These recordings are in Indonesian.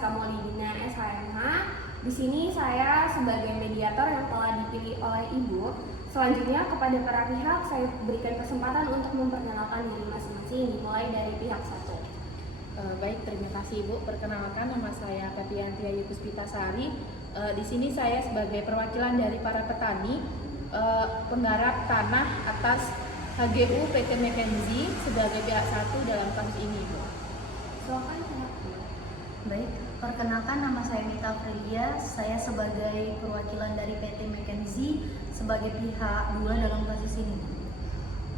Francisca Molidina SHMH. Di sini saya sebagai mediator yang telah dipilih oleh Ibu. Selanjutnya kepada para pihak saya berikan kesempatan untuk memperkenalkan diri masing-masing, dimulai dari pihak satu. Baik, terima kasih Ibu. Perkenalkan, nama saya Pepianti Ayu Puspitasari. Di sini saya sebagai perwakilan dari para petani penggarap tanah atas HGU PT McKenzie sebagai pihak satu dalam kasus ini, Ibu. Silakan pihak dua. Baik, perkenalkan nama saya Mita Frelia. Saya sebagai perwakilan dari PT McKenzie sebagai pihak dua dalam kasus ini.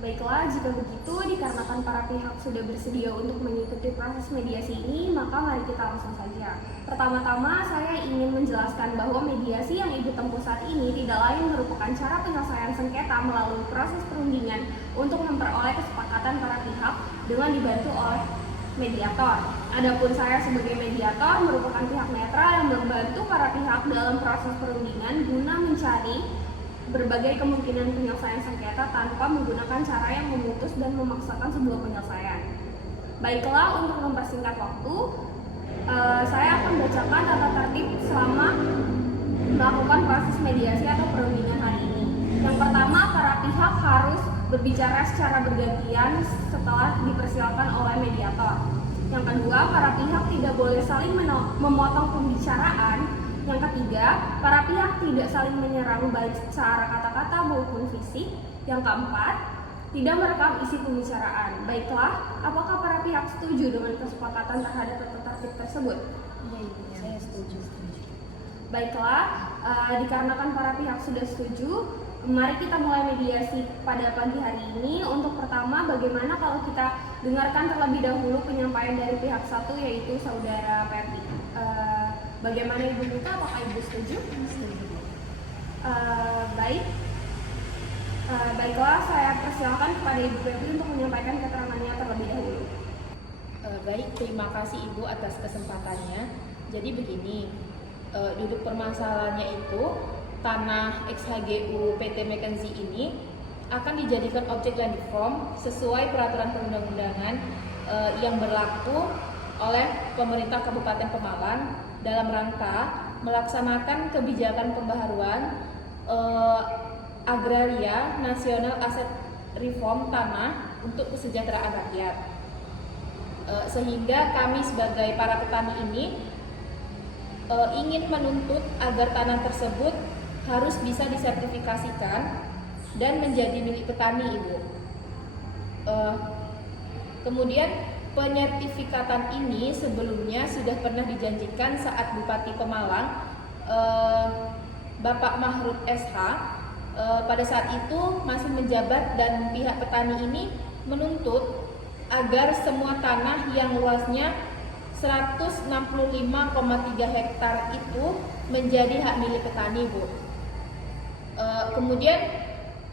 Baiklah, jika begitu dikarenakan para pihak sudah bersedia untuk mengikuti proses mediasi ini, maka mari kita langsung saja. Pertama-tama saya ingin menjelaskan bahwa mediasi yang Ibu tempuh saat ini tidak lain merupakan cara penyelesaian sengketa melalui proses perundingan untuk memperoleh kesepakatan para pihak dengan dibantu oleh mediator. Adapun saya sebagai mediator merupakan pihak netral yang membantu para pihak dalam proses perundingan guna mencari berbagai kemungkinan penyelesaian sengketa tanpa menggunakan cara yang memutus dan memaksakan sebuah penyelesaian. Baiklah, untuk mempersingkat waktu, saya akan bacakan tata tertib selama melakukan proses mediasi atau perundingan hari ini. Yang pertama, para pihak harus berbicara secara bergantian setelah dipersilakan oleh mediator. Yang kedua, para pihak tidak boleh saling memotong pembicaraan. Yang ketiga, para pihak tidak saling menyerang baik secara kata-kata maupun fisik. Yang keempat, tidak merekam isi pembicaraan. Baiklah, apakah para pihak setuju dengan kesepakatan terhadap tata tertib tersebut? Iya, Ibu, saya setuju. Baiklah, dikarenakan para pihak sudah setuju, mari kita mulai mediasi pada pagi hari ini. Untuk pertama, bagaimana kalau kita dengarkan terlebih dahulu penyampaian dari pihak satu, yaitu Saudara Pepi. Bagaimana Ibu Mita, apakah Ibu setuju? Setuju. Baiklah, saya persilakan kepada Ibu Pepi untuk menyampaikan keterangannya terlebih dahulu. Baik, terima kasih Ibu atas kesempatannya. Jadi begini, duduk permasalahannya itu tanah XHGU PT McKenzie ini akan dijadikan objek land reform sesuai peraturan perundang-undangan yang berlaku oleh pemerintah Kabupaten Pemalang dalam rangka melaksanakan kebijakan pembaharuan agraria nasional aset reform tanah untuk kesejahteraan rakyat. Sehingga kami sebagai para petani ini ingin menuntut agar tanah tersebut harus bisa disertifikasikan dan menjadi milik petani, Ibu. Kemudian penyertifikatan ini sebelumnya sudah pernah dijanjikan saat Bupati Pemalang, Bapak Mahrud SH, pada saat itu masih menjabat, dan pihak petani ini menuntut agar semua tanah yang luasnya 165,3 hektar itu menjadi hak milik petani, Bu. Kemudian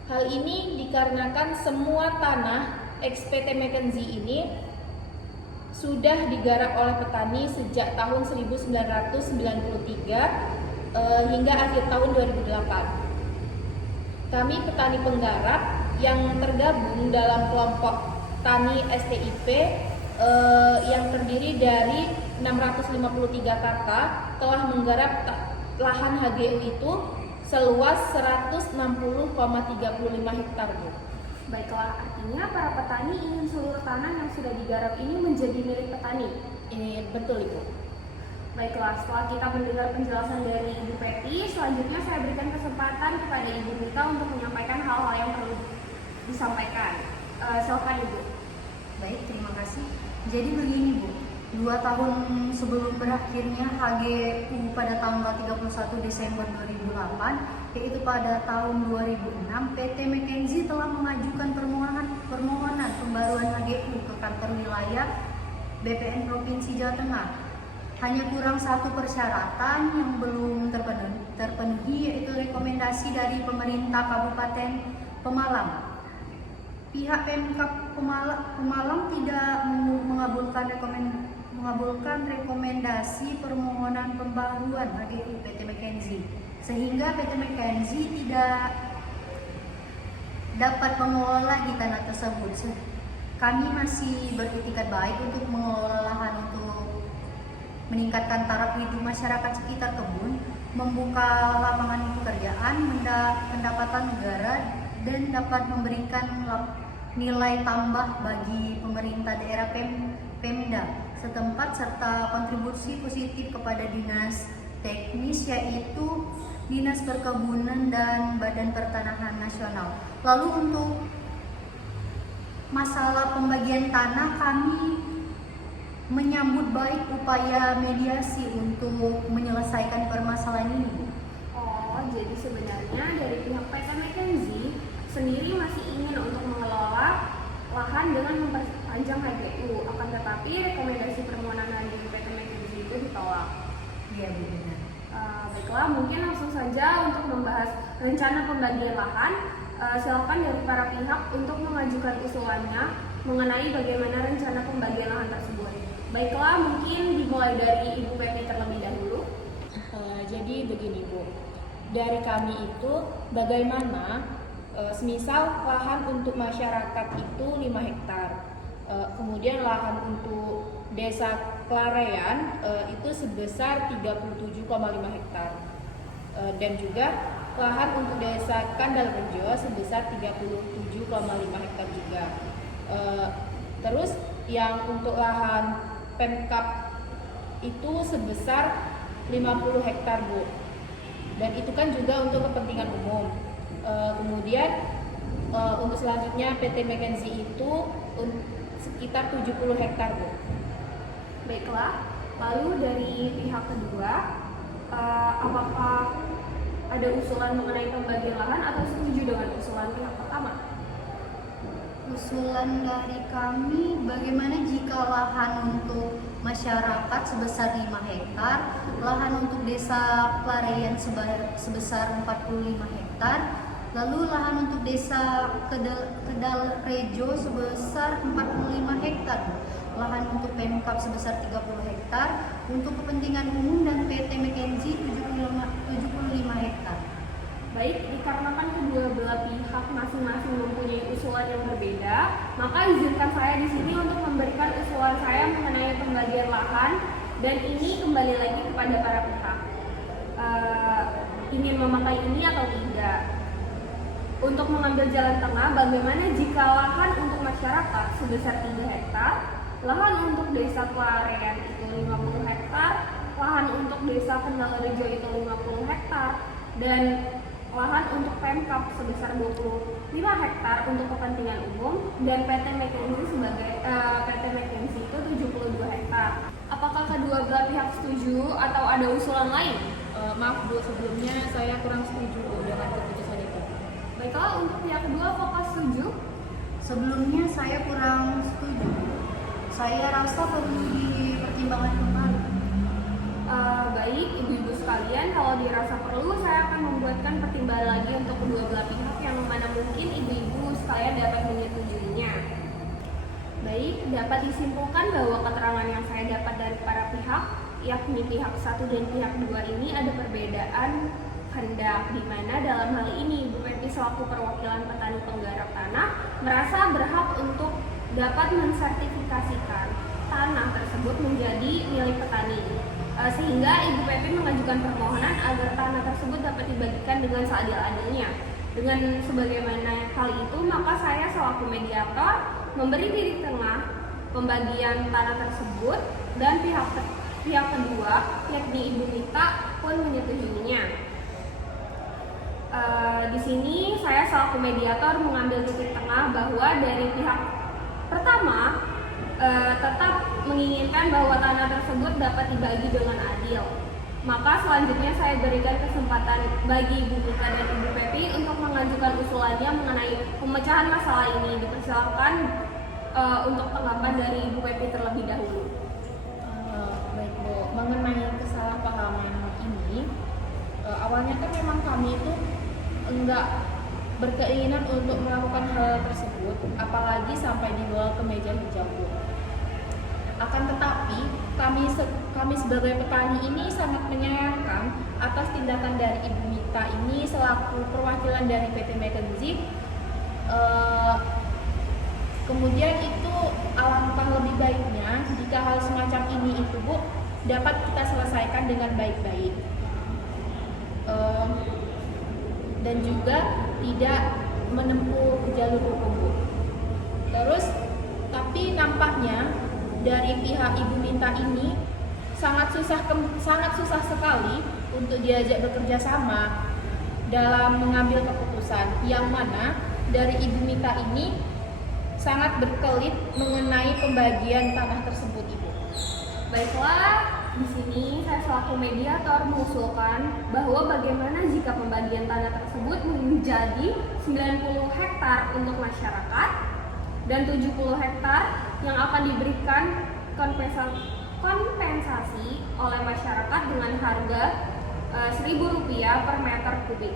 hal ini dikarenakan semua tanah ex-PT McKenzie ini sudah digarap oleh petani sejak tahun 1993 hingga akhir tahun 2008. Kami petani penggarap yang tergabung dalam kelompok tani STIP yang terdiri dari 653 kakak telah menggarap lahan HGU itu seluas 160,35 hektar, Bu. Baiklah, artinya para petani ingin seluruh tanah yang sudah digarap ini menjadi milik petani. Ini betul, Ibu. Baiklah, setelah kita mendengar penjelasan dari Ibu Peti, selanjutnya saya berikan kesempatan kepada Ibu Mita untuk menyampaikan hal-hal yang perlu disampaikan. Silakan Ibu. Baik, terima kasih. Jadi begini, Bu. 2 tahun sebelum berakhirnya HGU pada tanggal 31 Desember 2008, yaitu pada tahun 2006, PT McKenzie telah mengajukan permohonan pembaruan HGU ke kantor wilayah BPN Provinsi Jawa Tengah. Hanya kurang satu persyaratan yang belum terpenuhi, yaitu rekomendasi dari pemerintah Kabupaten Pemalang. Pihak Pemkab Pemalang tidak mengabulkan rekomendasi permohonan pembaruan HGU PT McKenzie, sehingga PT McKenzie tidak dapat mengelola di tanah tersebut. Kami masih beritikat baik untuk mengelola lahan untuk meningkatkan taraf hidup masyarakat sekitar kebun, membuka lapangan pekerjaan, pendapatan negara, dan dapat memberikan nilai tambah bagi pemerintah daerah Pemda setempat serta kontribusi positif kepada dinas teknis yaitu Dinas Perkebunan dan Badan Pertanahan Nasional. Lalu untuk masalah pembagian tanah, kami menyambut baik upaya mediasi untuk menyelesaikan permasalahan ini. Oh, jadi sebenarnya dari pihak PT McKinsey sendiri masih ingin untuk mengelola lahan dengan memperpanjang HGU, akan tetapi rekomendasi permohonan dari PT McKinsey itu ditolak. Iya, benar. Baiklah, mungkin langsung saja untuk membahas rencana pembagian lahan. Silakan dari para pihak untuk mengajukan usulannya mengenai bagaimana rencana pembagian lahan tersebut. Baiklah, mungkin dimulai dari Ibu Pepi terlebih dahulu. Jadi begini Bu, dari kami itu bagaimana semisal lahan untuk masyarakat itu 5 hektar, kemudian lahan untuk desa Klarean itu sebesar 37,5 hektar, dan juga lahan untuk desa Kandalrejo sebesar 37,5 hektar juga. Terus yang untuk lahan Pemkap itu sebesar 50 hektar Bu, dan itu kan juga untuk kepentingan umum. Kemudian untuk selanjutnya PT McKinsey itu sekitar 70 hektar Bu. Baiklah, lalu dari pihak kedua, apakah ada usulan mengenai pembagian lahan atau setuju dengan usulan pihak pertama? Usulan dari kami, bagaimana jika lahan untuk masyarakat sebesar 5 hektar, lahan untuk desa Klarean sebesar 45 hektar, lalu lahan untuk desa Kedalrejo sebesar 45 hektar, lahan untuk Pemkap sebesar 30 hektar, untuk kepentingan umum dan PT McKinsey 75 hektar. Baik, dikarenakan kedua belah pihak masing-masing mempunyai usulan yang berbeda, maka izinkan saya di sini untuk memberikan usulan saya mengenai pembagian lahan, dan ini kembali lagi kepada para pihak. Ingin memakai ini atau tidak? Untuk mengambil jalan tengah, bagaimana jika lahan untuk masyarakat sebesar 3 hektar, lahan untuk desa Klarean itu 50 hektar, lahan untuk desa Kendalrejo itu 50 hektar, dan lahan untuk Pemkap sebesar 25 hektar untuk kepentingan umum, dan PT McKinsey itu 72 hektar. Apakah kedua belah pihak setuju atau ada usulan lain? Maaf Bu, sebelumnya saya kurang setuju Bu dengan keputusan itu. Baiklah, untuk pihak kedua apakah setuju? Sebelumnya saya kurang setuju. Saya rasa perlu dipertimbangkan kembali. Baik, ibu-ibu sekalian, kalau dirasa perlu, saya akan membuatkan pertimbangan lagi untuk kedua belah pihak yang mana mungkin ibu-ibu sekalian dapat menyetujuinya. Baik, dapat disimpulkan bahwa keterangan yang saya dapat dari para pihak, yakni pihak 1 dan pihak 2 ini ada perbedaan kehendak, di mana dalam hal ini Ibu Pepi selaku perwakilan petani penggarap tanah merasa berhak untuk dapat mensertifikasikan tanah tersebut menjadi milik petani. Sehingga Ibu Pepi mengajukan permohonan agar tanah tersebut dapat dibagikan dengan seadil-adilnya. Dengan sebagaimana hal itu, maka saya selaku mediator memberi titik tengah pembagian tanah tersebut, dan pihak kedua, yakni Ibu Mita, pun menyetujuinya. Di sini saya selaku mediator mengambil titik tengah bahwa dari pihak pertama tetap menginginkan bahwa tanah tersebut dapat dibagi dengan adil. Maka selanjutnya saya berikan kesempatan bagi Ibu Mita dan Ibu Pepi untuk mengajukan usulannya mengenai pemecahan masalah ini. Dipersilakan untuk tanggapan dari Ibu Pepi terlebih dahulu. Baik Bu, mengenai kesalahpahaman ini, awalnya kan memang kami itu enggak berkeinginan untuk melakukan hal tersebut, apalagi sampai dibawa ke meja hijau Bu. Akan tetapi kami sebagai petani ini sangat menyayangkan atas tindakan dari Ibu Mita ini selaku perwakilan dari PT McKinsey. Kemudian itu alangkah lebih baiknya jika hal semacam ini itu Bu dapat kita selesaikan dengan baik-baik. Dan juga tidak menempuh jalur hukum, Bu. Terus, tapi nampaknya dari pihak Ibu Minta ini sangat susah sekali untuk diajak bekerja sama dalam mengambil keputusan, yang mana dari Ibu Minta ini sangat berkelit mengenai pembagian tanah tersebut, Ibu. Baiklah, di sini saya selaku mediator mengusulkan bahwa bagaimana jika pembagian tanah tersebut menjadi 90 hektar untuk masyarakat dan 70 hektar yang akan diberikan kompensasi oleh masyarakat dengan harga Rp1.000 per meter kubik.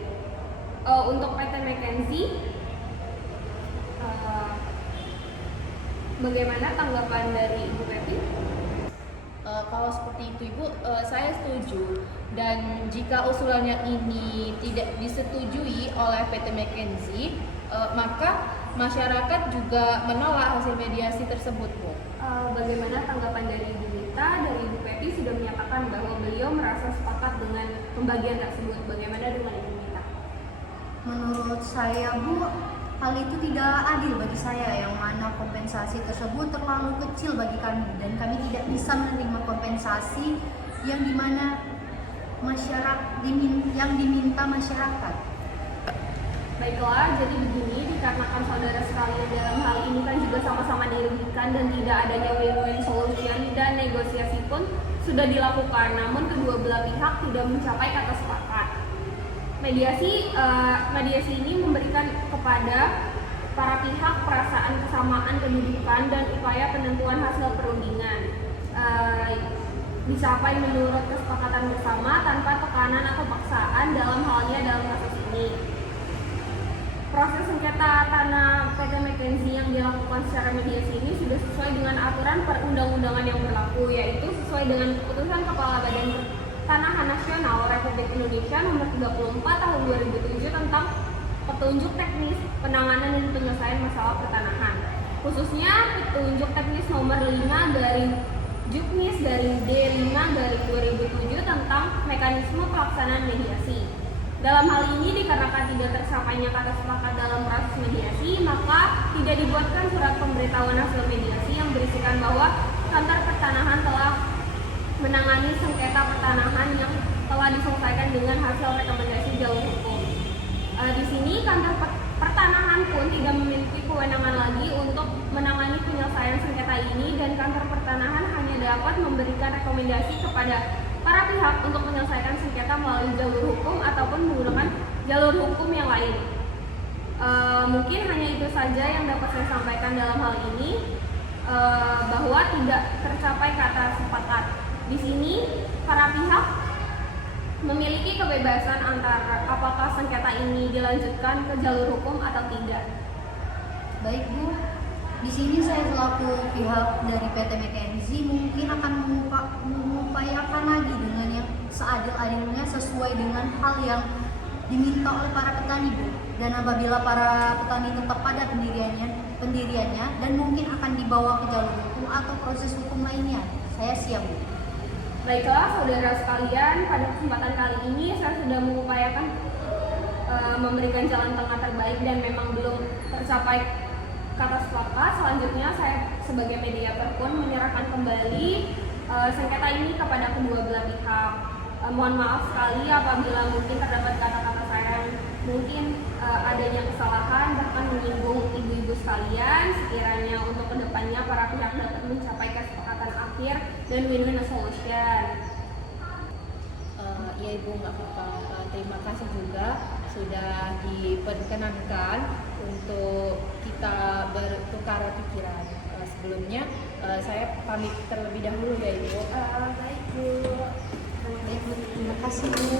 Untuk PT McKinsey, bagaimana tanggapan dari Ibu Pepi? Kalau seperti itu, Ibu, saya setuju. Dan jika usulannya ini tidak disetujui oleh PT McKinsey, maka masyarakat juga menolak hasil mediasi tersebut, Bu. Bagaimana tanggapan dari Ibu Mita? Dari Ibu Pepi sudah menyatakan bahwa beliau merasa sepakat dengan pembagian tersebut. Bagaimana dengan Ibu Mita? Menurut saya, Bu, hal itu tidak adil bagi saya, yang mana kompensasi tersebut terlalu kecil bagi kami dan kami tidak bisa menerima kompensasi yang dimana yang diminta masyarakat. Baiklah, jadi begini, dikarenakan saudara sekalian dalam hal ini kan juga sama-sama dirugikan dan tidak adanya win-win solution dan negosiasi pun sudah dilakukan, namun kedua belah pihak tidak mencapai kata sepakat. Mediasi ini memberikan kepada para pihak perasaan kesamaan kedudukan dan upaya penentuan hasil perundingan dicapai menurut kesepakatan bersama tanpa tekanan atau paksaan dalam kasus ini. Proses sengketa tanah PT McKinsey yang dilakukan secara mediasi ini sudah sesuai dengan aturan perundang-undangan yang berlaku, yaitu sesuai dengan keputusan Kepala Badan Pertanahan Nasional Republik Indonesia nomor 34 tahun 2007 tentang petunjuk teknis penanganan dan penyelesaian masalah pertanahan, khususnya petunjuk teknis nomor 5 dari Juknis dari D5 dari 2007 tentang mekanisme pelaksanaan mediasi. Dalam hal ini, dikarenakan tidak tersapainya kata sepakat dalam proses mediasi, maka tidak dibuatkan surat pemberitahuan hasil mediasi yang berisikan bahwa kantor pertanahan telah menangani sengketa pertanahan yang telah diselesaikan dengan hasil rekomendasi jalur hukum. Di sini kantor pertanahan pun tidak memiliki kewenangan lagi untuk menangani penyelesaian sengketa ini, dan kantor pertanahan hanya dapat memberikan rekomendasi kepada para pihak untuk menyelesaikan sengketa melalui jalur hukum ataupun menggunakan jalur hukum yang lain. Mungkin hanya itu saja yang dapat saya sampaikan dalam hal ini, bahwa tidak tercapai kata sepakat. Di sini para pihak memiliki kebebasan antara apakah sengketa ini dilanjutkan ke jalur hukum atau tidak. Baik, Bu. Di sini saya selaku pihak dari PT McKinsey mungkin akan mengupayakan lagi dengan yang seadil-adilnya sesuai dengan hal yang diminta oleh para petani, Bu. Dan apabila para petani tetap pada pendiriannya dan mungkin akan dibawa ke jalur hukum atau proses hukum lainnya, saya siap, Bu. Baiklah, saudara sekalian, pada kesempatan kali ini saya sudah mengupayakan memberikan jalan tengah terbaik dan memang belum tercapai kata sepakat. Selanjutnya saya sebagai mediator pun menyerahkan kembali sengketa ini kepada kedua belah pihak. Mohon maaf sekali apabila mungkin terdapat kata-kata saya yang mungkin adanya kesalahan bahkan menyinggung ibu-ibu sekalian. Sekiranya untuk kedepannya para pihak dapat mencapai kesepakatan akhir dan win-win solution. Ya, Ibu, nggak apa-apa. Terima kasih juga sudah diperkenankan untuk kita bertukar pikiran. Sebelumnya saya pamit terlebih dahulu ya, Ibu. Baik, Bu. Baik, Bu. Terima kasih, Bu.